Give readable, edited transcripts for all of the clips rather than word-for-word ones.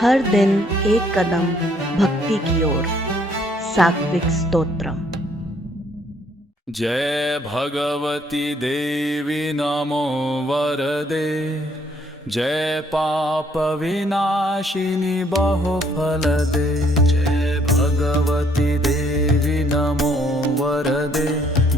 हर दिन एक कदम भक्ति की ओर। सात्विक स्तोत्रम। जय भगवती देवी नमो वरदे, जय पाप विनाशिनी बहुफलदे। जय भगवती देवी नमो वरदे,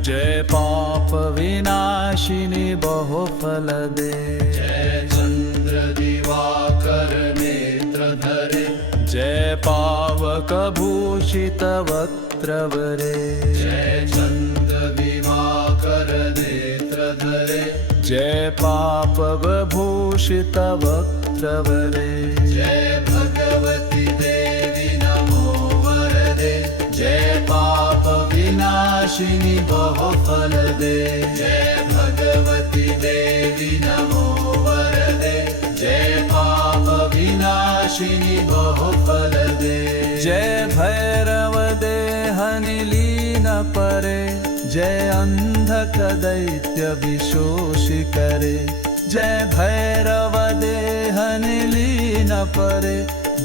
जय पाप विनाशिनी बहुफलदे। जय चंद्र दिवाकर नेत्रधरे, जय पावक भूषित वक्त्रवरे। जय चंद्र दिवाकर नेत्रधरे, जय पाप भूषित वक्त्रवरे। जय भगवती देवी नमो वरदे, जय पाप विनाशिनी बहुफलदे। जय भगवती देवी नमो वरदे, जय पाप विनाशिनी बहुफलदे। जय भैरव देहनि लीन परे, जय अंधक दैत्य विशोषि करे। जय भैरव देहनि लीन परे,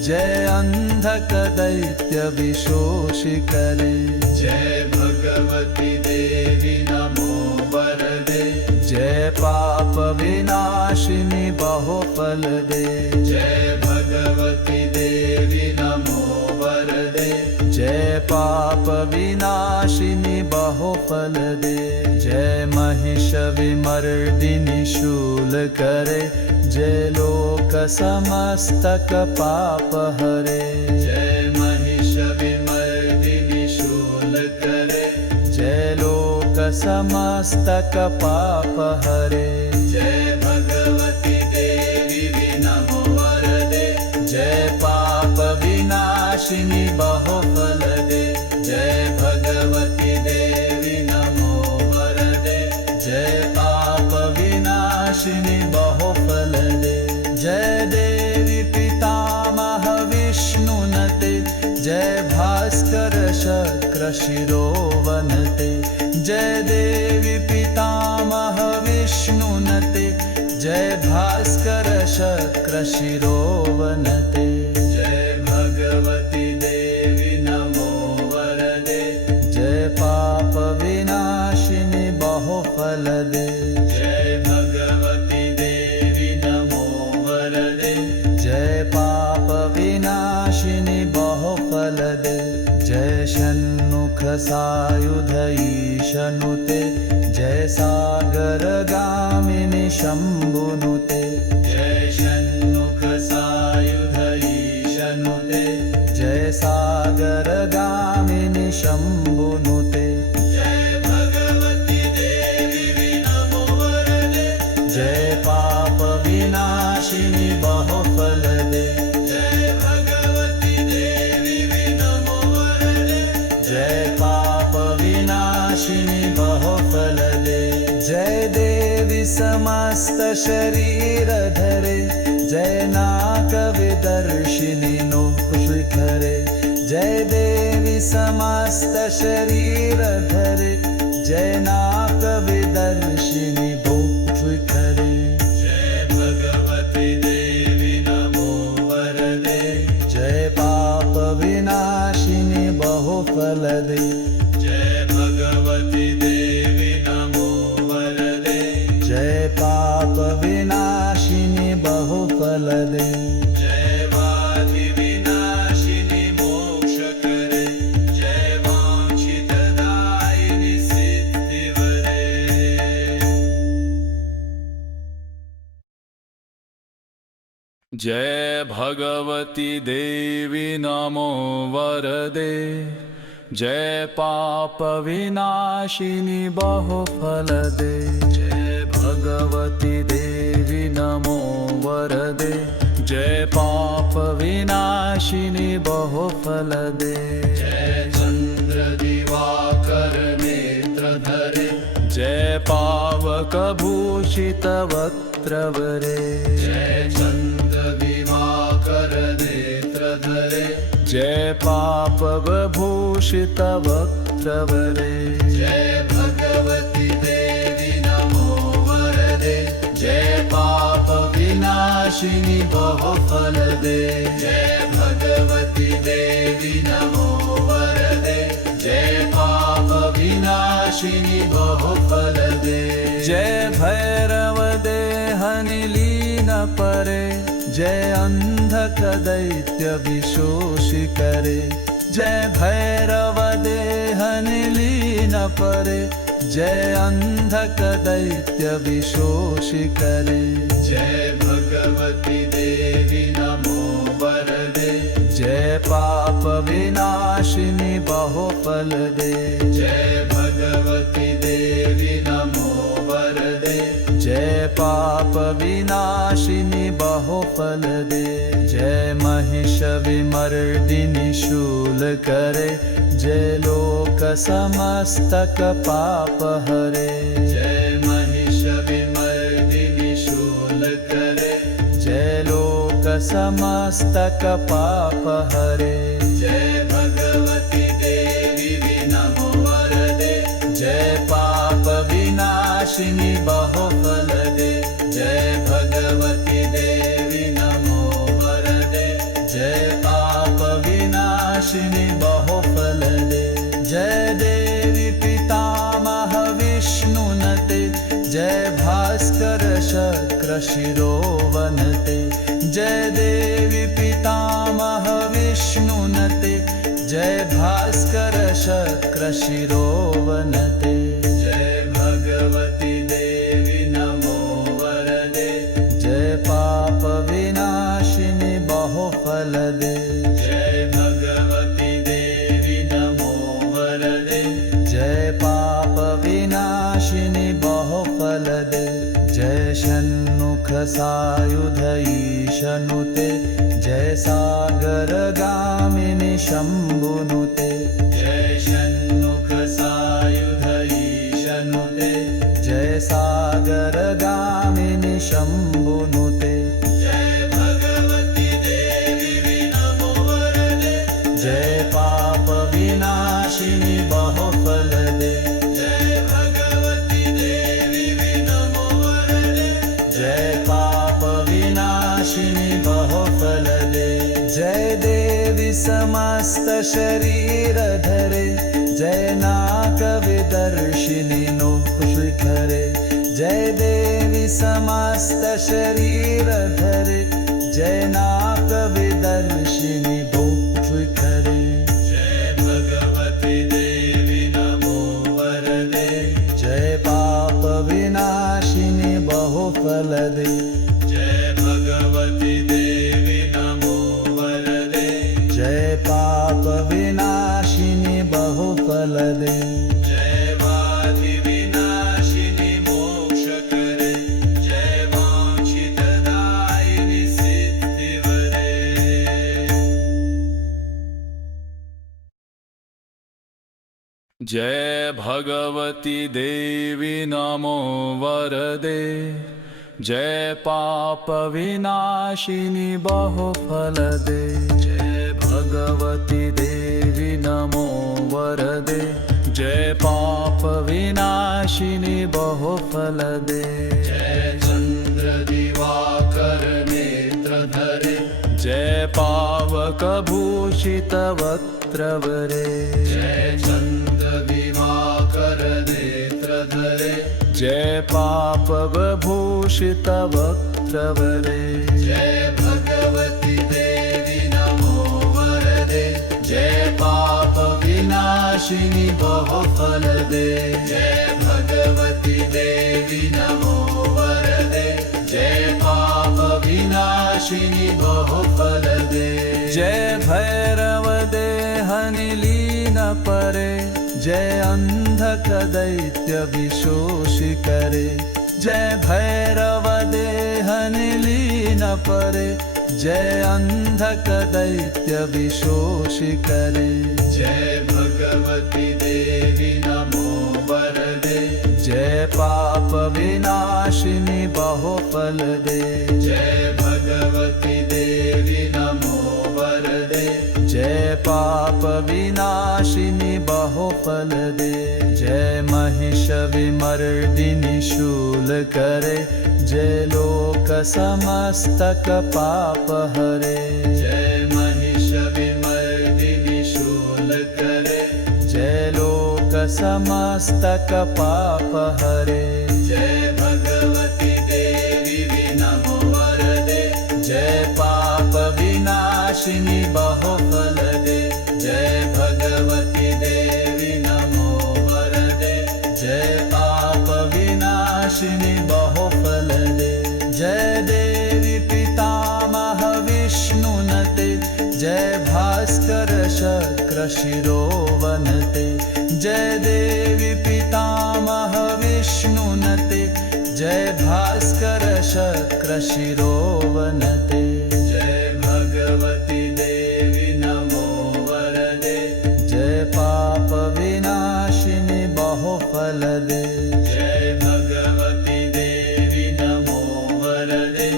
जय अंधक दैत्य विशोषि करे। जय भगवती देवी नमो वरदे, जय पाप विनाशिनी बहुफलदे। जय भगवती देवी नमो वरदे, जय पाप विनाशिनी बहुफलदे। जय महिष विमर्दिनी शूल करे, जय लोक समस्तक पाप हरे। जय महिष विमर्दिनी शूल करे, जय लोक समस्तक पाप हरे। जय भगवती देवी नमो वरदे, जय पाप विनाशिनी बहुफलदे। जय भगवती देवी नमो वरदे, जय पाप विनाशिनी बहुफलदे। जय देवी पितामह विष्णुनते, जय भास्कर शक्र शिरोवनते। जय देवी पितामह विष्णुनते, जय भास्कर शक्र शिरोवनते। जय भगवती देवी नमो वरदे, जय पाप विनाशिनी बहुफलदे। जय भगवती देवी नमो वरदे, जय पाप विनाशिनी बहुफलदे। जय षण्मुख सायुध ईशनुते, जय सागर गामिनी शंभुनुते। जय षण्मुख सायुध ईशनुते, जय सागर गामिनी शंभुनुते। जय भगवती देवी नमो वरदे, जय पाप विनाशिनी बहुफलदे। जय भगवती देवी नमो वरदे, जय पाप विनाशिनी बहुफलदे। जय देवी समस्त शरीर धरे, जय नाक विदर्शिनी नोशिखरे। जय देवी समस्त शरीर धरे, जय नाक विदर्शिनी भूषिखरे। जय भगवती देवी नमो वरदे, जय पाप विनाशिनी बहुफलदे। जय भगवती देवी नमो वरदे, जय पाप विनाशिनी बहुफलदे। जय वादि विनाशिनी मोक्ष करे, जय वांछित दायिनी सिद्धिवरे। जय भगवती देवी नमो वरदे, जय पाप विनाशिनी बहुफलदे। जय भगवती देवी नमो वरदे, जय पाप विनाशिनी बहुफलदे। जय चंद्र दिवाकर नेत्रधरे, जय पावक भूषित वक्त्रवरे। जय चंद्र दिवाकर नेत्रधरे, जय पाप भूषित वक्त्रवरे। जय भगवती देवी नमो वरदे, जय पाप विनाशिनी विनाशिनी बहुफल दे जय भगवती देवी नमो वरदे जय पाप विनाशिनी बहुफल दे जय भैरव देहनि लीन परे जय अंधक दैत्य विशोषि करे जय भैरव देहनि लीन परे जय अंधक दैत्य विशोषि करे जय भगवती देवी नमो वरदे जय पाप विनाशिनी बहुफल दे जय भगवती देवी नमो वरदे जय पाप विनाशिनी बहुफल दे जय महिष विमर्दिनी शूल करे जय लोक समस्तक पाप हरे जय महिष विमर्दिनी शूल करे जय लोक समस्तक पाप हरे जय भगवती देवी नमो वरदे जय पाप विनाशिनी बहुफल दे जय भगवती देवी नमो वरदे जय पाप विनाशिनी बहुफल दे जय देवी पितामह विष्णुनते जय भास्कर शक्र शिरोवनते जय देवी पितामह विष्णुनते जय भास्कर शक्र शिरोवनते जय भगवती देवी नमो वरदे जय पाप विनाशिनी बहुफल दे जय भगवती देवी नमो वरदे जय पाप विनाशिनी बहुफल दे जय षण्मुख सायुध ईशनुते जय सागर गामिनी शंभुनुते जय षण्मुख सायुध ईशनुते जय सागर गामिनी शंभुनुते जय भगवती देवी नमो वरदे जय पाप विनाशिनी बहुफल दे जय भगवती देवी नमो वरदे जय पाप विनाशिनी बहुफल दे जय देवी समस्त शरीर धरे जय नाक विदर्शिनी नोखरे जय देवी समस्त शरीर धरे जय नाक विदर्शिनी भोखरे जय भगवती देवी नमो वरदे जय पाप विनाशिनी बहुफल दे जय भगवती देवी नमो वरदे जय पाप विनाशिनी बहुफल दे जय वादि विनाशिनी मोक्ष करे जय वांछित दायिनी सिद्धिवरे जय भगवती देवी नमो वरदे जय पाप विनाशिनी बहुफल दे जय भगवती देवी नमो वरदे जय पाप विनाशिनी बहुफल दे जय चंद्र दिवाकर नेत्र धरे जय पावक भूषित वक्त्रवरे जय चंद्र दिवाकर नेत्र धरे जय पाप भूषित वक्त्रवरे जय भगवती देवी नमो वरदे जय पाप विनाशिनी बहुफल दे जय भगवती देवी नमो वरदे जय पाप विनाशिनी बहुफल दे जय भैरव देहनि लीन परे जय अंधक दैत्य विशोषि करे जय भैरव देहनि लीन परे जय अंधक दैत्य विशोषि करे जय भगवती देवी नमो वरदे जय पाप विनाशिनी बहुफल दे जय भगवती देवी नमो वरदे जय पाप विनाशिनी बहुफल दे जय महिष विमर्दिनी शूल करे जय लोक समस्तक पाप हरे जय महिष विमर्दिनि शूलकरे जय लोक समस्तक पाप हरे जय भगवती देवी नमो वरदे जय पाप विनाशिनी बहुफल दे जय भगवती देवी नमो वरदे जय पाप विनाशिनी बहुफल दे जय देवी पितामह विष्णुनते जय भास्कर शक्र शिरोवनते जय देवी पितामह विष्णुनते जय भास्कर शक्र शिरोवनते जय भगवती देवी नमो वरदे जय पाप विनाशिनी बहुफल दे जय भगवती देवी नमो वरदे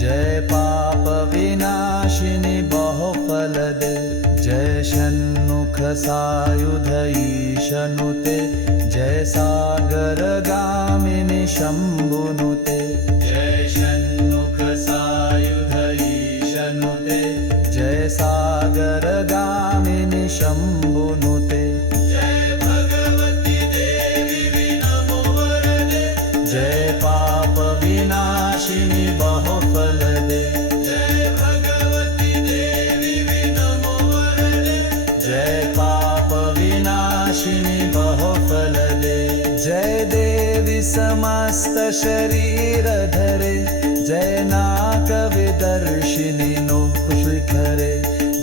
जय पाप विनाशिनी बहुफल दे जय षण्मुख सायुध ईशनुते जय सागर गामिनी शंभुनुते जय षण्मुख सायुध ईशनुते जय सागर गामिनी शंभुनुते जय भगवती देवी नमो वरदे जय पाप विनाशिनी बहुफल दे जय भगवती देवी नमो वरदे जय पाप विनाशिनी बहुफल दे जय देवी समस्त शरीर धरे जय नाक विदर्शिनी नोखरे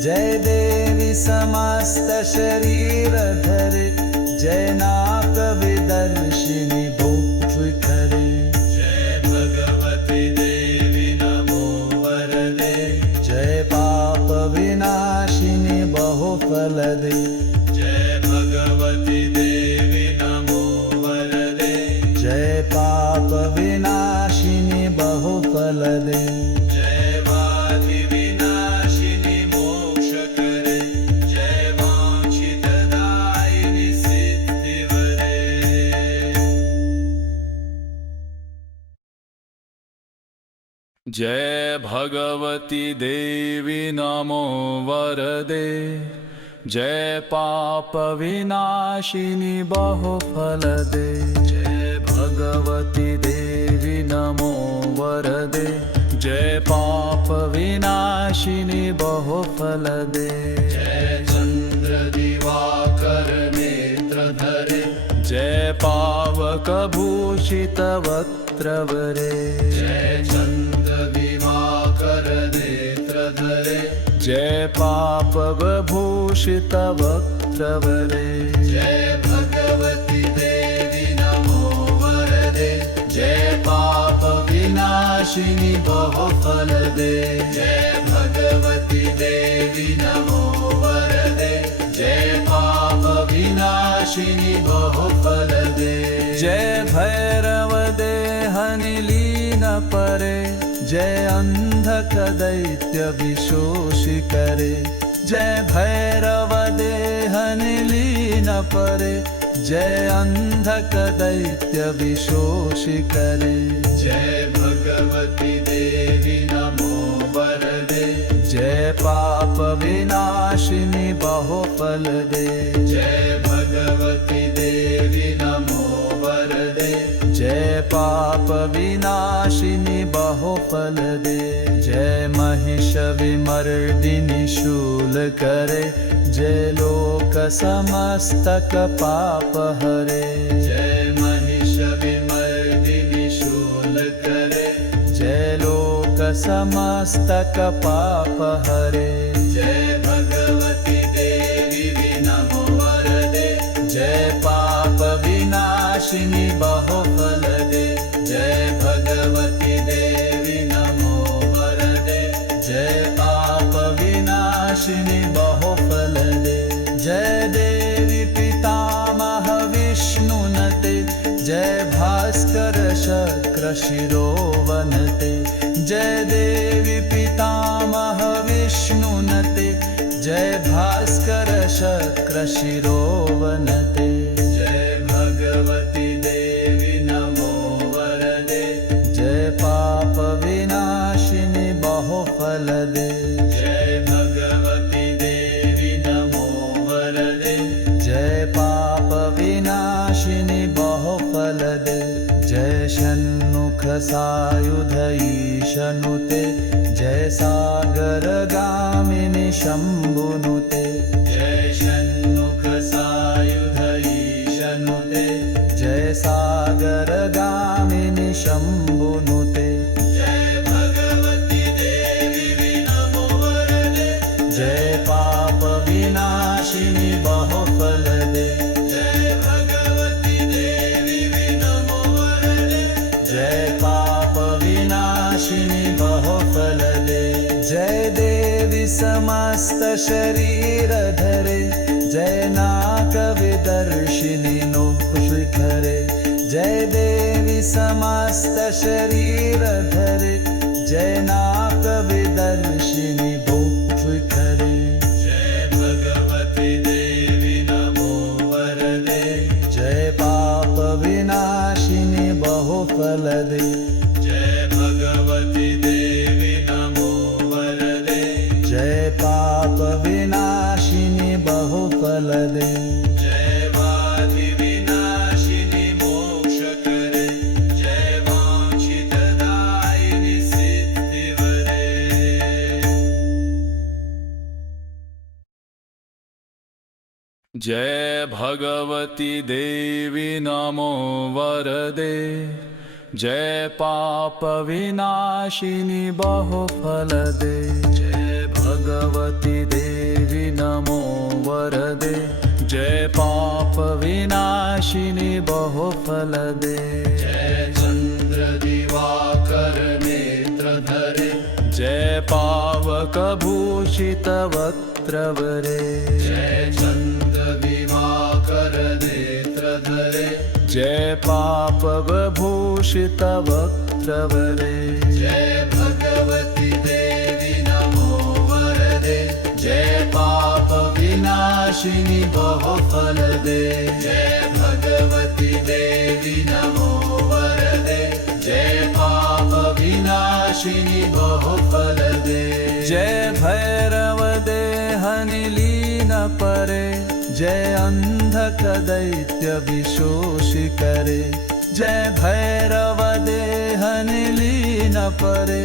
जय देवी समस्त शरीर धरे जय नाक विदर्शिनी भूखरे जय भगवती देवी नमो वरदे जय पाप विनाशिनी बहुफल दे जय भगवती देवी नमो वरदे जय पाप विनाशिनी बहुफल दे जय वादि विनाशिनी मोक्ष करे जय वांछित दायिनी सिद्धिवरे जय भगवती देवी नमो वरदे जय पाप विनाशिनी बहुफल दे जय भगवती देवी नमो वरदे जय पाप विनाशिनी बहुफल दे जय चंद्र दिवाकर नेत्र धरे जय पावक भूषित वक्त्रवरे जय चंद्र दिवाकर नेत्र धरे जय पाप भूषित वक्त्रवरे जय भगवती देवी नमो वरदे जय पाप विनाशिनी बहुफल दे जय भगवती देवी नमो वरदे जय पाप विनाशिनी बहुफल दे जय भैरव देहनि लीन परे जय अंधक दैत्य विशोषि करे जय भैरव देहनि लीन परे जय अंधक दैत्य विशोषि करे जय भगवती देवी नमो वरदे जय पाप विनाशिनी बहुफल दे जय भगवती देवी नमो वरदे जय पाप विनाशिनी बहुफल दे जय महिष विमर्दिनि शूल करे जय लोक समस्तक पाप हरे जय महिष विमर्दिनि शूल करे जय लोक समस्तक पाप हरे जय भगवती देवी नमो वरदे जय पाप विनाशिनी बहुफल दे जय भगवती देवी नमो वरदे जय पाप विनाशिनी बहुफल दे जय देवी पितामह विष्णुनते जय भास्कर शक्र शिरोवनते जय देवी पितामह विष्णुनते जय भास्कर शक्र शिरोवनते जय भगवती देवी नमो वरदे जय फलदे जय भगवती देवी नमो वरदे जय पाप विनाशिनी बहुफलदे जय षण्मुख सायुध ईशनुते जय सागर गामिनी शंभुनुते जय षण्मुख सायुध ईशनुते जय सागर गामिनी शंभुनुते जय भगवती देवी नमो वरदे जय पाप विनाशिनी बहुफलदे जय भगवती देवी नमो वरदे जय पाप विनाशिनी बहुफलदे जय देवी समस्त शरीर धरे जय नाक विदर्शिनी नो शिखरे जय देवी समस्त शरीर धरे जय नाक विदर्शिनी भो शिखरे जय भगवती देवी नमो वरदे जय पाप विनाशिनी बहुफलदे जय भगवती देवी नमो वरदे जय पाप विनाशिनी बहुफलदे जय वादि विनाशिनी मोक्ष करे जय वांछित दायिनी सिद्धिवरे जय भगवती देवी नमो वरदे जय पाप विनाशिनी बहुफलदे जय भगवती देवी नमो वरदे जय पाप विनाशिनी बहुफलदे जय चंद्र दिवाकर नेत्र धरे जय पावक भूषित वक्त्रवरे जय चंद्र दिवाकर नेत्र धरे जय पाप भूषित वक्त्रवरे जय भगवती देवी नमो वरदे जय पाप विनाशिनी बहुफलदे जय भगवती देवी नमो वरदे जय पाप विनाशिनी बहुफलदे जय भैरव देहनि लीन परे जय अंधक दैत्य विशोषि करे जय भैरव देहनि लीन परे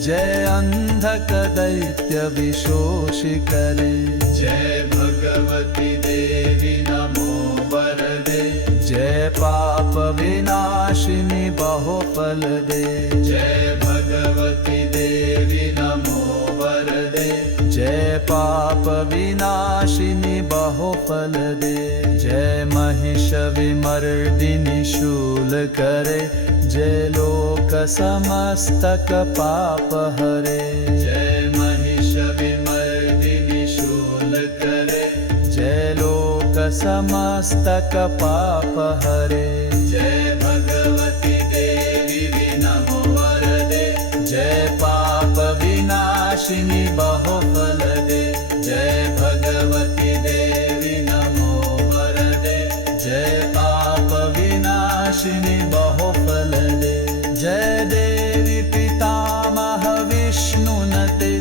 जय अंधक दैत्य विशोषि करे जय भगवती देवी नमो वरदे जय पाप विनाशिनी बहुफलदे जय भगवती देवी नमो वरदे जय पाप विनाशिनी बहुफलदे जय महिष विमर्दिनी शूल करे जय लोक समस्तक पाप हरे जय महिष विमर्दिनी शूल करे जय लोक समस्तक पाप हरे जय भगवती देवी नमो वरदे जय पाप विनाशिनी बहुफलदे जय भगवती देवी नमो वरदे जय पाप विनाशिनी बहुफलदे जय देवी पितामह विष्णुनते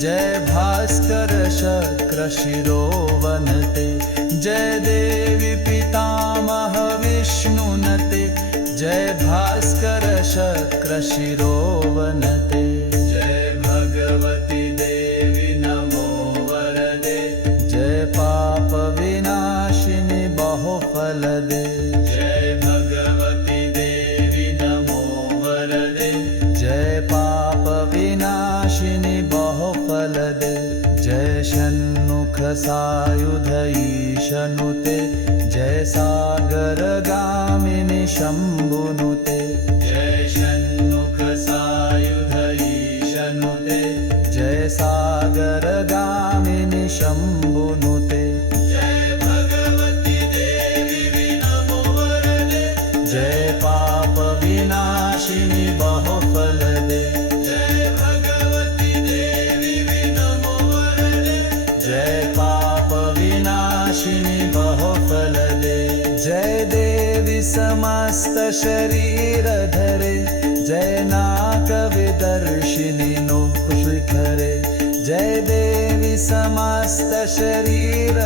जय भास्कर शक्र शिरोवनते जय देवी पितामह विष्णुनते जय भास्कर शक्र शिरोवनते जय भगवती देवी नमो वरदे जय पाप विनाशिनी बहुफलदे जय भगवती देवी नमो वरदे जय पाप विनाशिनी बहुफलदे जय षण्मुख सायुध ईशनुते जय सागर गामिनी शंभुनुते जय षण्मुख सायुध ईशनुते जय सागर गामिनी शंभुनुते जय भगवती देवी नमो वरदे जय पाप विनाशिनी बहुफलदे जय भगवती देवी नमो वरदे जय पाप विनाशिनी बहुफलदे जय देवी समस्त शरीर धरे जय नाक विदर्शिनी नो शिखरे जय देवी समस्त शरीर